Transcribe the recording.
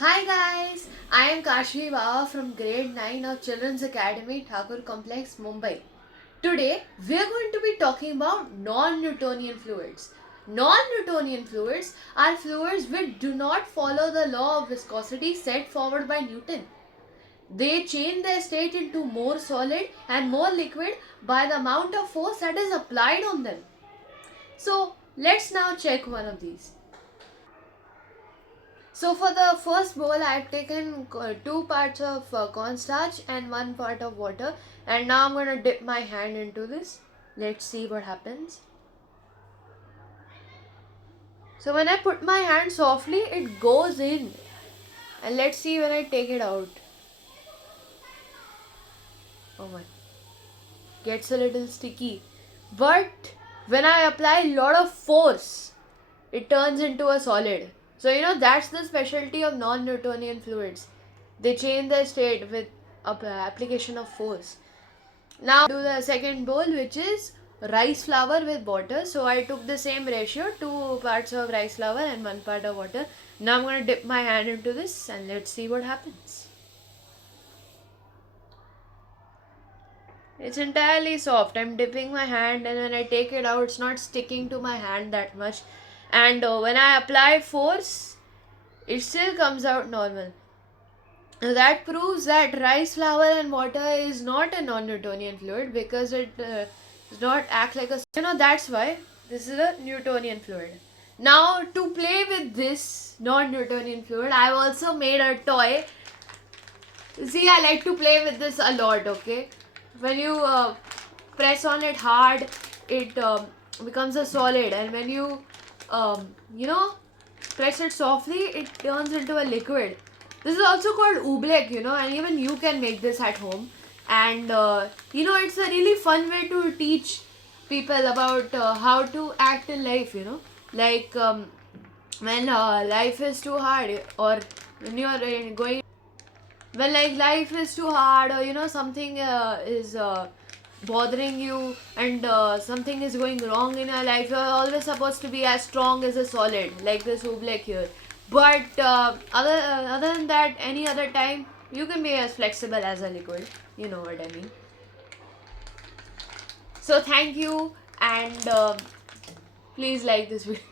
Hi guys, I am Kashvi Baba from grade 9 of Children's Academy, Thakur Complex, Mumbai. Today we are going to be talking about non-Newtonian fluids. Non-Newtonian fluids are fluids which do not follow the law of viscosity set forward by Newton. They change their state into more solid and more liquid by the amount of force that is applied on them. So let's now check one of these. So for the first bowl, I've taken two parts of cornstarch and one part of water, and now I'm gonna dip my hand into this. Let's see what happens. So when I put my hand softly, it goes in, and let's see when I take it out. Oh my, gets a little sticky. But when I apply a lot of force, it turns into a solid. So that's the specialty of non-Newtonian fluids. They change their state with application of force. Now do the second bowl, which is rice flour with water. So I took the same ratio, two parts of rice flour and one part of water. Now I'm going to dip my hand into this and let's see what happens. It's entirely soft. I'm dipping my hand, and when I take it out, it's not sticking to my hand that much. And when I apply force, it still comes out normal. Now that proves that rice flour and water is not a non-Newtonian fluid because it does not act like a. That's why this is a Newtonian fluid. Now to play with this non-Newtonian fluid, I've also made a toy. See, I like to play with this a lot. Okay, when you press on it hard, it becomes a solid, and when you um, you know press it softly, it turns into a liquid. This is also called oobleck, and even you can make this at home. And it's a really fun way to teach people about how to act in life. Like when life is too hard, or when you are going, when like life is too hard, or something is bothering you, and something is going wrong in your life, you're always supposed to be as strong as a solid, like this oobleck here. But other than that, any other time you can be as flexible as a liquid. You know what I mean. So thank you, and please like this video.